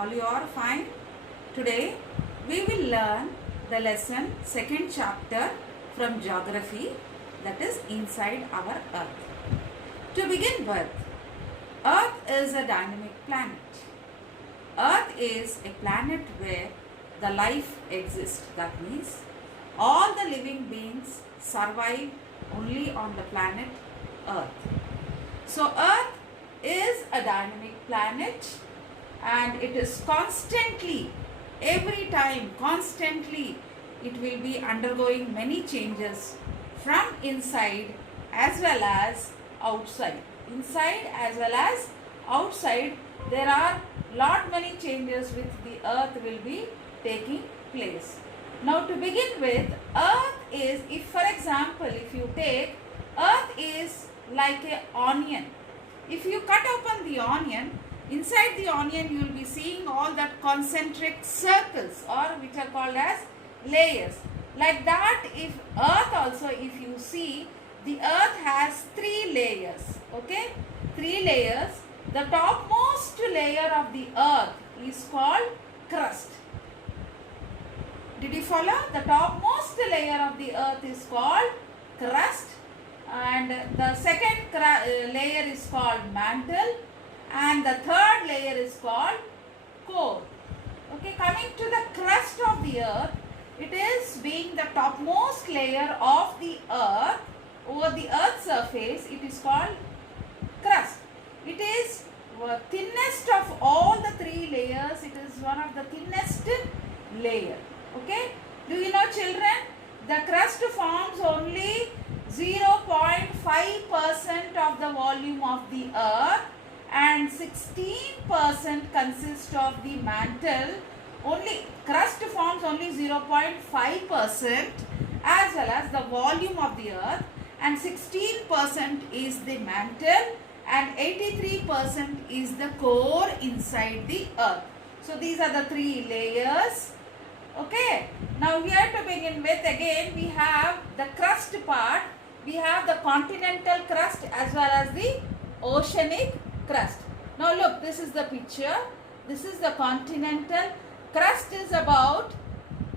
all you are fine? Today we will learn the lesson second chapter from geography, that is inside our earth. To begin with, earth is a dynamic planet. Earth is a planet where the life exists. That means all the living beings survive only on the planet earth. So earth is a dynamic planet and it is constantly, every time, constantly it will be undergoing many changes from inside as well as outside. Inside as well as outside, there are lot many changes which the earth will be taking place. Now to begin with, earth is, if for example, if you take, earth is like an onion. If you cut open the onion, inside the onion you will be seeing all that concentric circles, or which are called as layers. Like that, if earth also, if you see, the earth has three layers. Okay, three layers. The topmost layer of the earth is called crust. Did you follow? The topmost layer of the earth is called crust, and the second layer is called mantle, and the third layer is called core. Okay, coming to the crust of the earth, it is being the topmost layer of the earth. Over the earth's surface, it is called crust. It is thinnest of all the three layers. It is one of the thinnest layer. Okay, do you know, children, the crust forms only 0.5% of the volume of the earth and 16% consists of the mantle. Only crust forms only 0.5% as well as the volume of the earth, and 16% is the mantle and 83% is the core inside the earth. So these are the three layers. Okay, now here to begin with, again we have the crust part. We have the continental crust as well as the oceanic crust. Now look, this is the picture. This is the continental crust. Is about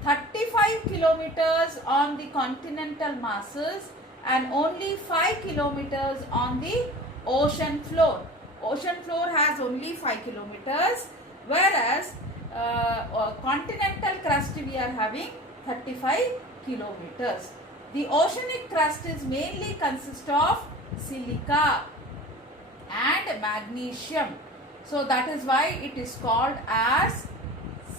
35 kilometers on the continental masses and only 5 kilometers on the ocean floor. Ocean floor has only 5 kilometers, whereas continental crust we are having 35 kilometers. The oceanic crust is mainly consist of silica and magnesium. So that is why it is called as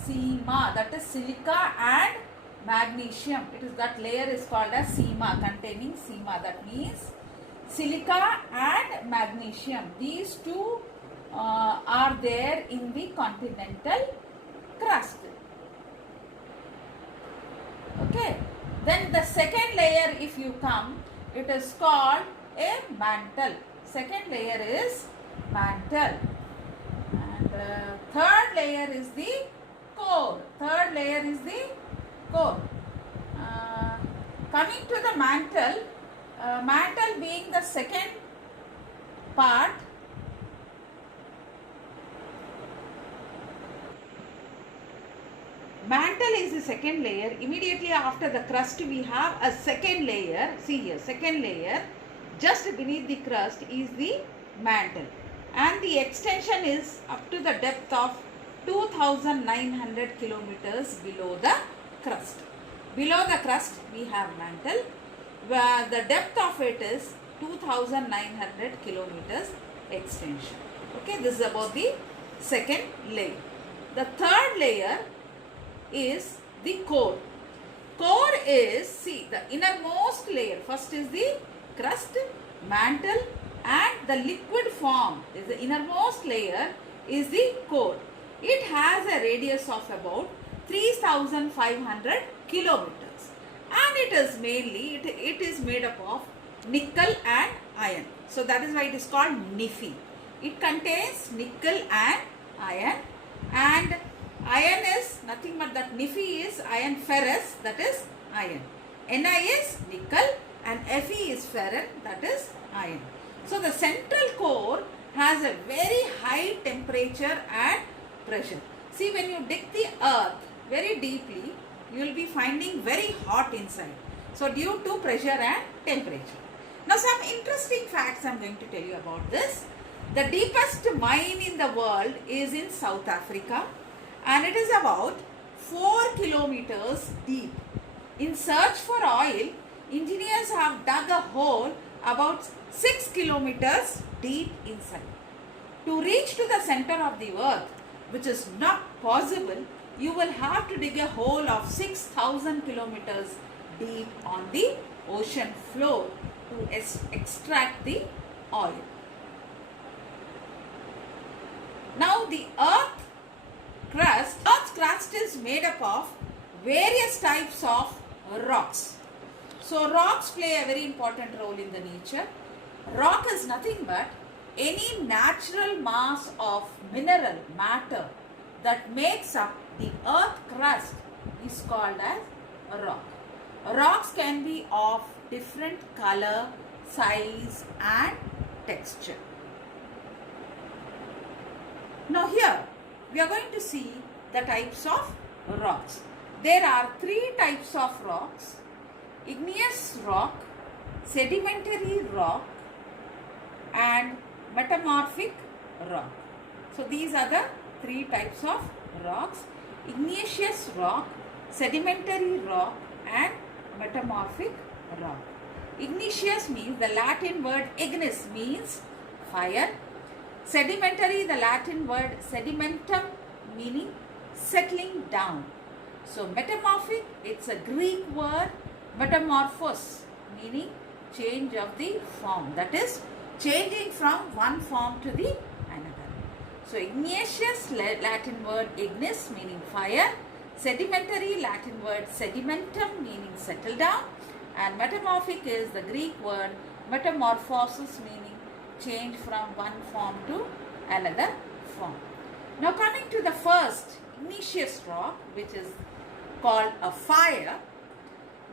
sema. That is silica and magnesium. It is, that layer is called as sema, containing sema. That means silica and magnesium. These two are there in the continental crust. Okay, then the second layer, if you come, it is called a mantle. Second layer is mantle, and third layer is the core. Third layer is the core. Coming to the mantle, mantle being the second part. Mantle is the second layer. Immediately after the crust we have a second layer. See here, second layer. Just beneath the crust is the mantle, and the extension is up to the depth of 2,900 kilometers below the crust. Below the crust we have mantle, where the depth of it is 2,900 kilometers extension. Okay, this is about the second layer. The third layer is the core. Core is, see, the innermost layer. First is the crust, mantle, and the liquid form is the innermost layer is the core. It has a radius of about 3,500 kilometers, and it is mainly, it is made up of nickel and iron. So that is why it is called Nifi. It contains nickel and iron, and iron is nothing but that Nifi is iron ferrous, that is iron. Ni is nickel and Fe is ferron, that is iron. So the central core has a very high temperature and pressure. See, when you dig the earth very deeply, you will be finding very hot inside. So, due to pressure and temperature. Now, some interesting facts I am going to tell you about this. The deepest mine in the world is in South Africa, and it is about 4 kilometers deep. In search for oil, engineers have dug a hole about 6 kilometers deep inside. To reach to the center of the earth, which is not possible, you will have to dig a hole of 6,000 kilometers deep on the ocean floor to extract the oil. Now the Earth's crust is made up of various types of rocks. So rocks play a very important role in the nature. Rock is nothing but any natural mass of mineral matter that makes up the earth crust is called as a rock. Rocks can be of different color, size and texture. Now here we are going to see the types of rocks. There are 3 types of rocks: igneous rock, sedimentary rock and metamorphic rock. So these are the 3 types of rocks: igneous rock, sedimentary rock and metamorphic rock. Igneous means the Latin word ignis means fire. Sedimentary, the Latin word sedimentum meaning settling down. So metamorphic, it's a Greek word metamorphos meaning change of the form, that is changing from one form to the another. So igneous, Latin word ignis meaning fire, sedimentary, Latin word sedimentum meaning settle down, and metamorphic is the Greek word metamorphosis meaning change from one form to another form. Now coming to the first igneous rock, which is called a fire.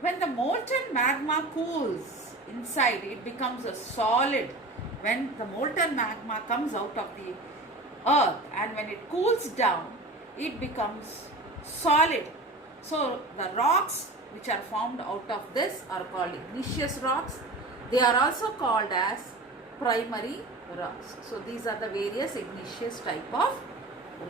When the molten magma cools inside, it becomes a solid. When the molten magma comes out of the earth and when it cools down, it becomes solid. So the rocks which are formed out of this are called igneous rocks. They are also called as primary rocks. So these are the various igneous type of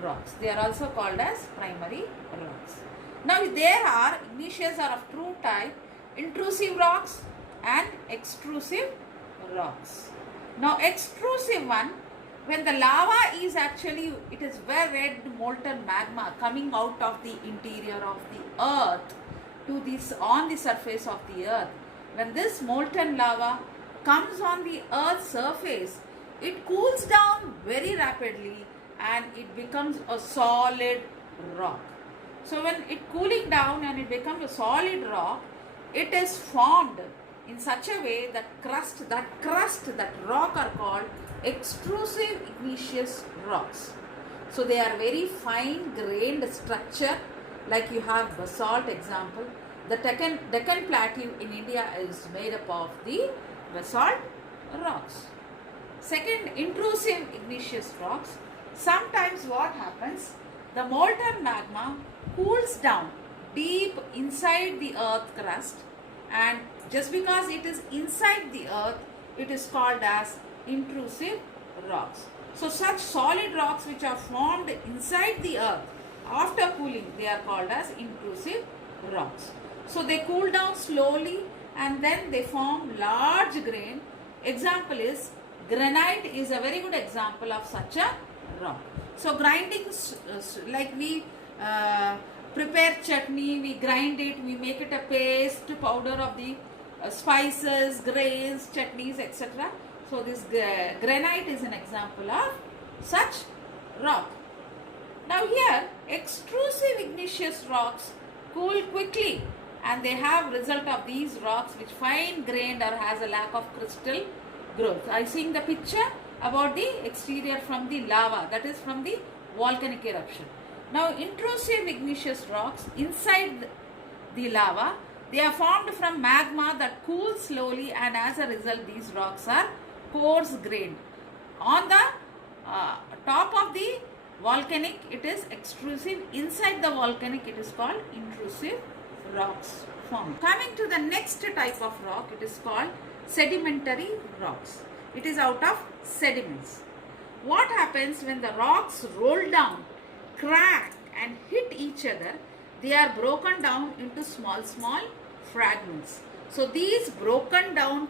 rocks. They are also called as primary rocks. Now there are igneous are of two type: intrusive rocks and extrusive rocks. Now extrusive one, when the lava is actually, it is very red molten magma coming out of the interior of the earth to this on the surface of the earth. When this molten lava comes on the earth's surface, it cools down very rapidly and it becomes a solid rock. So when it cooling down and it becomes a solid rock, it is formed in such a way that that rock are called extrusive igneous rocks. So they are very fine grained structure, like you have basalt example. The Deccan Plateau in India is made up of the basalt rocks. Second, intrusive igneous rocks. Sometimes what happens, the molten magma cools down deep inside the earth crust, and just because it is inside the earth, it is called as intrusive rocks. So such solid rocks which are formed inside the earth after cooling, they are called as intrusive rocks. So they cool down slowly and then they form large grain. Example is granite is a very good example of such a rock. So grinding, like we prepare chutney, we grind it, we make it a paste, powder of the spices, grains, chutneys, etc. So this granite is an example of such rock. Now here, extrusive igneous rocks cool quickly and they have result of these rocks which fine grained or has a lack of crystal growth. I seeing the picture about the exterior from the lava, that is from the volcanic eruption. Now intrusive igneous rocks inside the lava, they are formed from magma that cools slowly, and as a result these rocks are coarse grained. On the top of the volcanic, it is extrusive. Inside the volcanic, it is called intrusive rocks form. Coming to the next type of rock, it is called sedimentary rocks. It is out of sediments. What happens when the rocks roll down, crack and hit each other? They are broken down into small fragments. So these broken down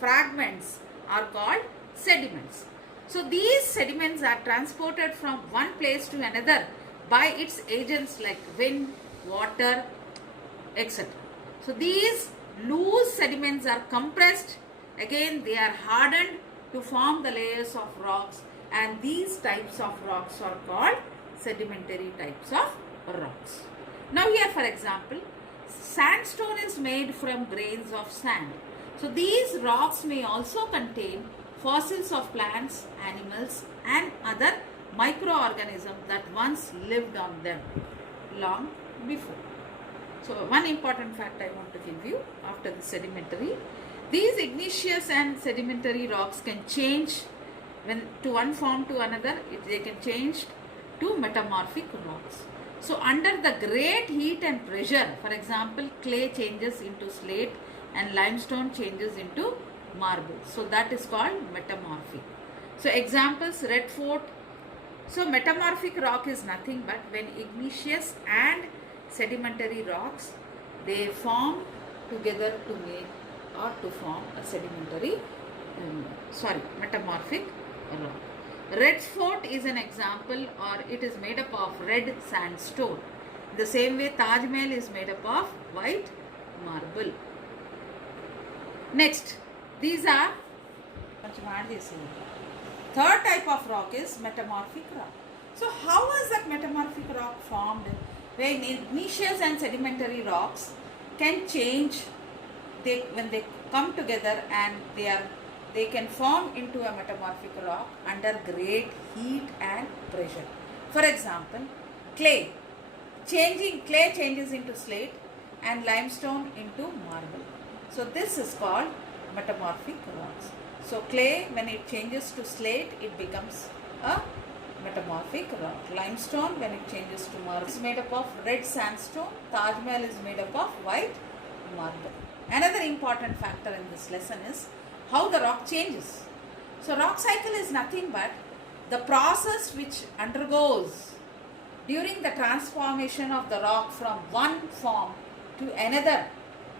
fragments are called sediments. So these sediments are transported from one place to another by its agents like wind, water, etc. So these loose sediments are compressed. Again, they are hardened to form the layers of rocks, and these types of rocks are called sedimentary types of rocks. Now here, for example, sandstone is made from grains of sand. So these rocks may also contain fossils of plants, animals and other microorganisms that once lived on them long before. So one important fact I want to give you after the sedimentary. These igneous and sedimentary rocks can change when to one form to another. They can change to metamorphic rocks. So under the great heat and pressure, for example, clay changes into slate and limestone changes into marble. So that is called metamorphic. So examples, red fort. So metamorphic rock is nothing but when igneous and sedimentary rocks, they form together to make or to form a sedimentary, metamorphic rock. Red fort is an example, or it is made up of red sandstone. The same way Taj Mahal is made up of white marble. Next, these are third type of rock is metamorphic rock. So how was that metamorphic rock formed? Where igneous and sedimentary rocks can change when they come together, and they can form into a metamorphic rock under great heat and pressure. For example, clay changes into slate and limestone into marble. So this is called metamorphic rocks. So clay, when it changes to slate, it becomes a metamorphic rock. Limestone, when it changes to marble, is made up of red sandstone. Taj Mahal is made up of white marble. Another important factor in this lesson is how the rock changes. So rock cycle is nothing but the process which undergoes during the transformation of the rock from one form to another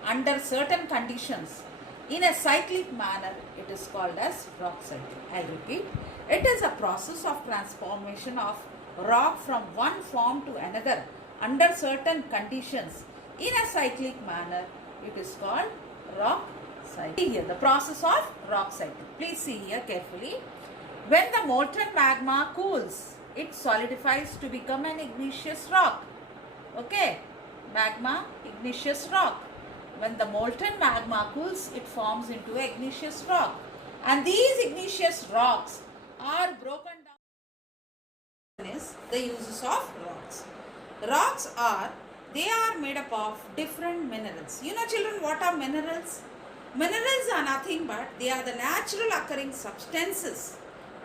under certain conditions in a cyclic manner. It is called as rock cycle. I repeat, it is a process of transformation of rock from one form to another under certain conditions in a cyclic manner. It is called rock cycle. See here the process of rock cycle. Please see here carefully. When the molten magma cools, it solidifies to become an igneous rock. Okay, magma, igneous rock. When the molten magma cools, it forms into an igneous rock. And these igneous rocks are broken down. Is the uses of rocks. Rocks are made up of different minerals. You know children, what are minerals? Minerals are nothing but they are the natural occurring substances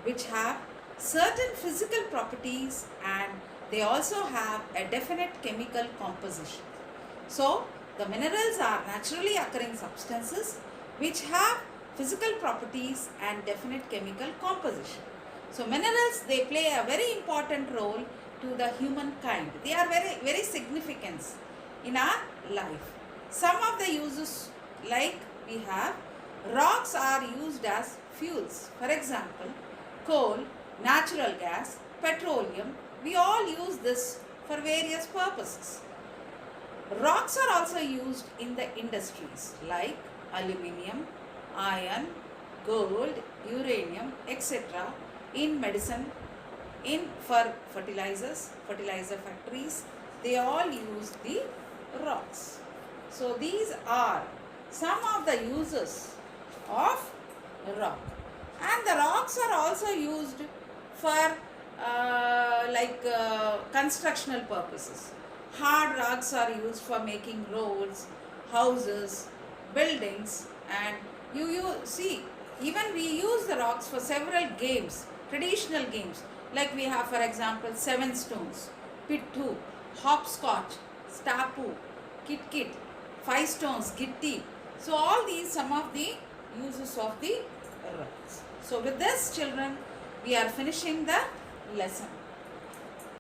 which have certain physical properties, and they also have a definite chemical composition. So the minerals are naturally occurring substances which have physical properties and definite chemical composition. So minerals, they play a very important role to the humankind. They are very significant in our life. Some of the uses, like we have, rocks are used as fuels. For example, coal, natural gas, petroleum, we all use this for various purposes. Rocks are also used in the industries like aluminium, iron, gold, uranium, etc. in medicine, for fertilizer factories. They all use the rocks. So these are some of the uses of rock. And the rocks are also used for constructional purposes. Hard rocks are used for making roads, houses, buildings, and you see, even we use the rocks for several games, traditional games. Like we have, for example, 7 stones, pittu, hopscotch, stapu, kit, 5 stones, gitti. So all these some of the uses of the earth. So with this, children, we are finishing the lesson.